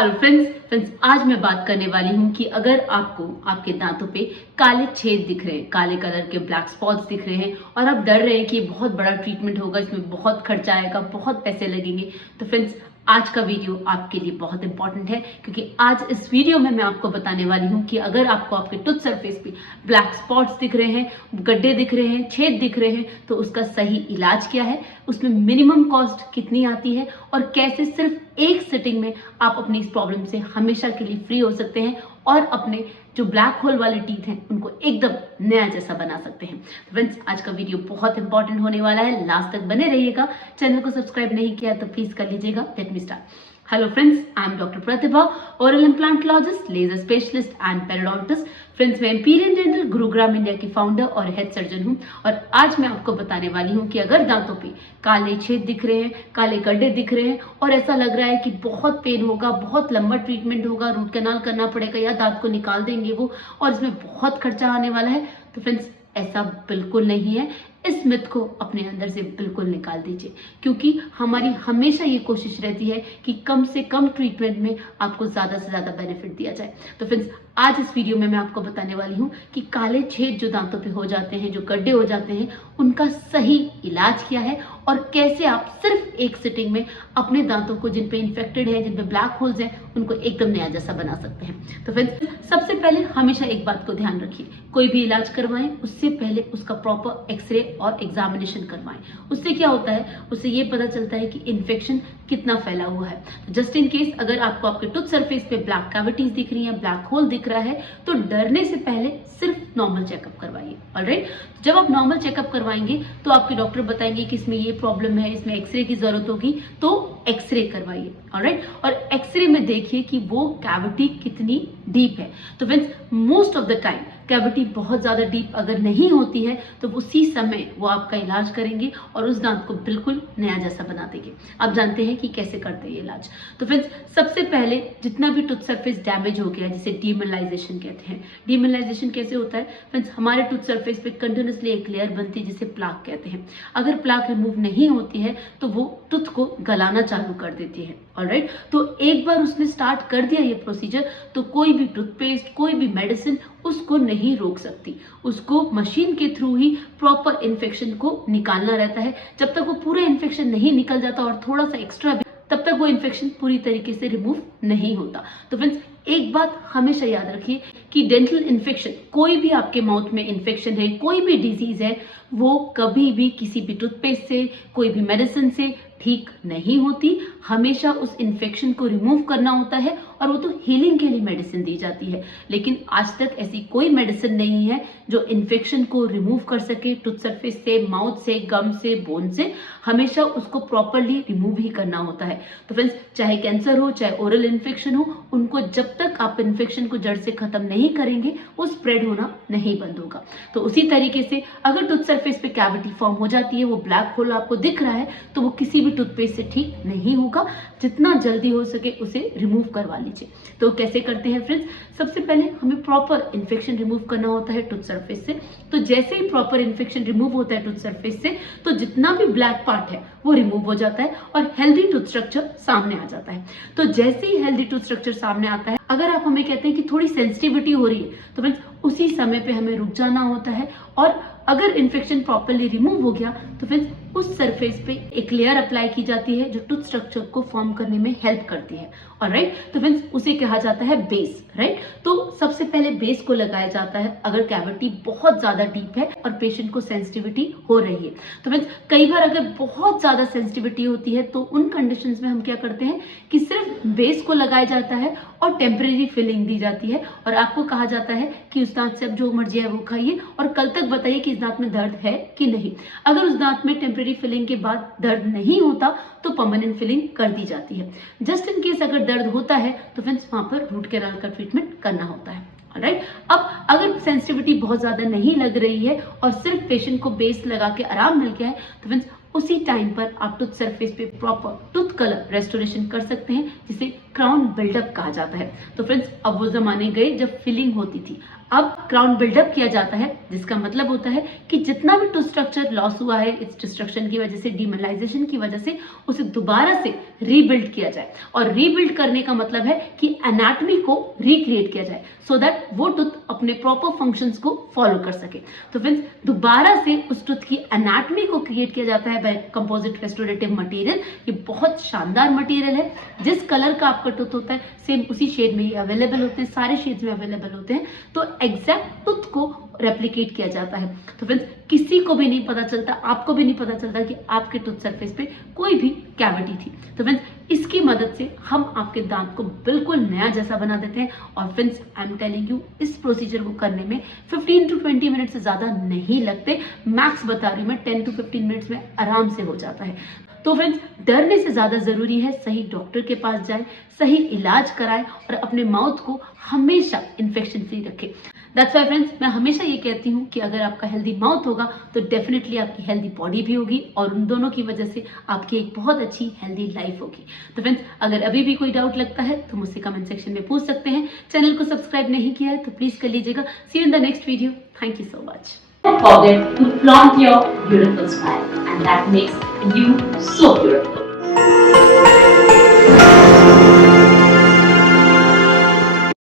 Hello friends आज मैं बात करने वाली हूँ कि अगर आपको आपके दांतों पे काले छेद दिख रहे हैं, काले कलर के ब्लैक स्पॉट्स दिख रहे हैं और आप डर रहे हैं कि बहुत बड़ा ट्रीटमेंट होगा, इसमें बहुत खर्चा आएगा, बहुत पैसे लगेंगे, तो फ्रेंड्स आज का वीडियो आपके लिए बहुत इंपॉर्टेंट है क्योंकि आज इस वीडियो में मैं आपको बताने वाली हूँ कि अगर आपको आपके टूथ सरफेस पे ब्लैक स्पॉट्स दिख रहे हैं, गड्ढे दिख रहे हैं, छेद दिख रहे हैं, तो उसका सही इलाज क्या है, उसमें मिनिमम कॉस्ट कितनी आती है और कैसे सिर्फ एक सिटिंग में आप अपनी इस प्रॉब्लम से हमेशा के लिए फ्री हो सकते हैं और अपने जो ब्लैक होल वाले टीथ हैं उनको एकदम नया जैसा बना सकते हैं। फ्रेंड्स आज का वीडियो बहुत इंपॉर्टेंट होने वाला है, लास्ट तक बने रहिएगा। चैनल को सब्सक्राइब नहीं किया तो प्लीज कर लीजिएगा। Let me start. Hello friends, I am doctor Pratibha, oral implantologist, laser specialist and periodontist. Friends मैं एम्पीरियल डेंटल गुरुग्राम इंडिया की फाउंडर और हेड सर्जन हूं और आज मैं आपको बताने वाली हूं कि अगर दांतों पे काले छेद दिख रहे हैं, काले गड्ढे दिख रहे हैं और ऐसा लग रहा है कि बहुत पेन होगा, बहुत लंबा ट्रीटमेंट होगा, रूट कैनाल करना पड़ेगा या दांत को निकाल देंगे वो और इसमें बहुत खर्चा आने वाला है, तो फ्रेंड्स ऐसा बिल्कुल नहीं है। इस मिथ को अपने अंदर से बिल्कुल निकाल दीजिए क्योंकि हमारी हमेशा ये कोशिश रहती है कि कम से कम ट्रीटमेंट में आपको ज़्यादा से ज़्यादा बेनिफिट दिया जाए। तो फ्रेंड्स आज इस वीडियो में मैं आपको बताने वाली हूँ कि काले छेद जो दांतों पे हो जाते हैं, जो गड्ढे हो जाते हैं, उनका सही इलाज क्या है और कैसे आप सिर्फ एक सिटिंग में अपने दांतों को जिन पे इन्फेक्टेड है, जिन पे ब्लैक होल्स हैं, उनको एकदम नया जैसा बना सकते हैं। तो फ्रेंड्स सबसे पहले हमेशा एक बात को ध्यान रखिए, कोई भी इलाज करवाएं उससे पहले उसका प्रॉपर एक्सरे और एग्जामिनेशन करवाएं। उससे क्या होता है, उससे ये पता चलता है कि इन्फेक्शन कितना फैला हुआ है। तो जस्ट इन केस अगर आपको आपके टूथ सरफेस पे ब्लैक कैविटीज दिख रही हैं, ब्लैक होल दिख रहा है, तो डरने से पहले सिर्फ नॉर्मल चेकअप करवाइए। ऑलराइट, जब आप नॉर्मल चेकअप करवाएंगे तो आपके डॉक्टर बताएंगे कि इसमें ये प्रॉब्लम है, इसमें एक्सरे की जरूरत होगी, तो एक्सरे करवाइए। ऑलराइट, और एक्सरे में देखिए कि वो कैविटी कितनी डीप है। तो friends most of the time cavity बहुत ज़्यादा डीप अगर नहीं होती है तो उसी समय वो आपका इलाज करेंगे और उस दांत को बिल्कुल नया जैसा बना देंगे। आप जानते हैं कि कैसे करते हैं ये इलाज। तो फ्रेंड्स सबसे पहले जितना भी टूथ सरफेस डैमेज हो गया, जिसे डीमिनलाइजेशन कहते हैं। डीमिनलाइजेशन कैसे होता है फ्रेंड्स, हमारे टूथ सरफेस पे कंटिन्यूसली एक लेयर बनती है जिसे प्लाक कहते हैं। अगर प्लाक रिमूव नहीं होती है तो वो टूथ को गलाना चालू कर देती है। ऑलराइट, तो एक बार उसने स्टार्ट कर दिया ये प्रोसीजर तो कोई भी टूथपेस्ट, कोई भी मेडिसिन उसको नहीं रोक सकती। उसको मशीन के थ्रू ही प्रॉपर इन्फेक्शन को निकालना रहता है। जब तक वो पूरा इन्फेक्शन नहीं निकल जाता और थोड़ा सा एक्स्ट्रा भी, तब तक वो इन्फेक्शन पूरी तरीके से रिमूव नहीं होता। तो फ्रेंड्स एक बात हमेशा याद रखिए कि डेंटल इन्फेक्शन, कोई भी आपके माउथ में इन्फेक्शन है, कोई भी डिजीज है, वो कभी भी किसी भी टूथपेस्ट से, कोई भी मेडिसिन से ठीक नहीं होती। हमेशा उस इन्फेक्शन को रिमूव करना होता है और वो तो हीलिंग के लिए मेडिसिन दी जाती है, लेकिन आज तक ऐसी कोई मेडिसिन नहीं है जो इन्फेक्शन को रिमूव कर सके टूथ सरफेस से, माउथ से, गम से, बोन से। हमेशा उसको प्रॉपरली रिमूव ही करना होता है। तो फ्रेंड्स चाहे कैंसर हो, चाहे ओरल इन्फेक्शन हो, उनको जब तक आप इन्फेक्शन को जड़ से खत्म नहीं करेंगे वो स्प्रेड होना नहीं बंद होगा। तो उसी तरीके से अगर टूथ सरफेस पे कैविटी फॉर्म हो जाती है, वो ब्लैक होल आपको दिख रहा है, तो वो किसी भी टूथपेस्ट से ठीक नहीं होगा। जितना जल्दी हो सके उसे रिमूव करवा लीजिए। तो कैसे करते हैं फ्रेंड्स, सबसे पहले हमें प्रॉपर इन्फेक्शन रिमूव करना होता है टूथ सरफेस से। तो जैसे ही प्रॉपर इन्फेक्शन रिमूव होता है टूथ सरफेस से, तो जितना भी ब्लैक पार्ट है वो रिमूव हो जाता है और हेल्दी टूथ स्ट्रक्चर सामने आ जाता है। तो जैसे ही हेल्दी टूथ स्ट्रक्चर सामने आता है, अगर आप हमें कहते हैं कि थोड़ी सेंसिटिविटी हो रही है, तो फ्रेंड्स उसी समय पे हमें रुक जाना होता है और अगर इन्फेक्शन प्रॉपरली रिमूव हो गया तो फिर उस सरफेस पे एक लेयर अप्लाई की जाती है जो टूथ स्ट्रक्चर को फॉर्म करने में हेल्प करती है। ऑलराइट, तो फ्रेंड्स उसे कहा जाता है बेस। राइट, तो सबसे पहले बेस को लगाया जाता है अगर कैविटी बहुत ज्यादा डीप है और पेशेंट को सेंसिटिविटी हो रही है। तो फ्रेंड्स कई बार अगर बहुत ज्यादा सेंसिटिविटी होती है तो उन कंडीशंस में हम क्या करते हैं कि सिर्फ बेस को लगाया जाता है और टेम्परेरी फिलिंग दी जाती है और आपको कहा जाता है कि उस दांत से अब जो मर्जी है वो खाइए और कल तक बताइए कि इस दांत में दर्द है कि नहीं। अगर उस दांत में टेम्परेरी फिलिंग के बाद दर्द नहीं होता तो परमानेंट फिलिंग कर दी जाती है। जस्ट इन केस अगर दर्द होता है तो फ्रेंड्स वहां पर रूट कैनाल का ट्रीटमेंट करना होता है। ऑलराइट, अब अगर सेंसिटिविटी बहुत ज्यादा नहीं लग रही है और सिर्फ पेशेंट को बेस लगा के आराम मिल गया है तो फ्रेंड्स उसी टाइम पर आप टूथ सरफेस पे प्रॉपर टूथ कलर रेस्टोरेशन कर सकते हैं जिसे क्राउन बिल्डअप कहा जाता है। तो फ्रेंड्स अब वो जमाने गए जब फिलिंग होती थी, अब क्राउन बिल्डअप किया जाता है, जिसका मतलब होता है कि जितना भी टूथ स्ट्रक्चर लॉस हुआ है इस डिस्ट्रक्शन की वजह से, डीमिनरलाइजेशन की वजह से, उसे दोबारा से रीबिल्ड किया जाए। और रीबिल्ड करने का मतलब है कि एनाटॉमी को रिक्रिएट किया जाए सो दैट वो टूथ अपने प्रॉपर फंक्शंस को फॉलो कर सके। तो फ्रेंड्स, दोबारा से उस टूथ की एनाटॉमी को क्रिएट किया जाता है बाय कंपोजिट रेस्टोरेटिव मटेरियल। ये बहुत शानदार मटेरियल है। जिस कलर का आपका टूथ होता है सेम उसी शेड में ये अवेलेबल होते हैं, सारे शेड्स में अवेलेबल होते हैं। तो एग्जैक्ट टूथ को रेप्लिकेट किया जाता है। तो फ्रेंड्स, किसी को भी नहीं पता चलता, आपको भी नहीं पता चलता कि आपके टूथ सरफेस पे कोई भी कैविटी थी। तो फ्रेंड्स, इसकी मदद से हम आपके दांत को बिल्कुल नया जैसा बना देते हैं। और friends, I am telling you, इस प्रोसीजर को करने में 15 to 20 मिनट से ज़्यादा नहीं लगते। मैक्स बता रही हूँ मैं, 10 to 15 मिनट्स में आराम से हो जाता है। तो फ्रेंड्स, डरने से ज़्यादा ज़रूरी है सही डॉक्टर के पास जाएं, सही इलाज कराएं और अपने माउथ को हमेशा इन्फेक्शन फ्री रखें। दैट्स वाई फ्रेंड्स, मैं हमेशा ये कहती हूँ कि अगर आपका हेल्दी माउथ होगा तो डेफिनेटली आपकी हेल्दी बॉडी भी होगी और उन दोनों की वजह से आपकी एक बहुत अच्छी हेल्दी लाइफ होगी। तो फ्रेंड्स, अगर अभी भी कोई डाउट लगता है तो मुझसे कमेंट सेक्शन में पूछ सकते हैं। चैनल को सब्सक्राइब नहीं किया है तो प्लीज़ कर लीजिएगा। See you in the next video. Thank you so much. Don't forget to flaunt your beautiful smile, and that makes you so beautiful.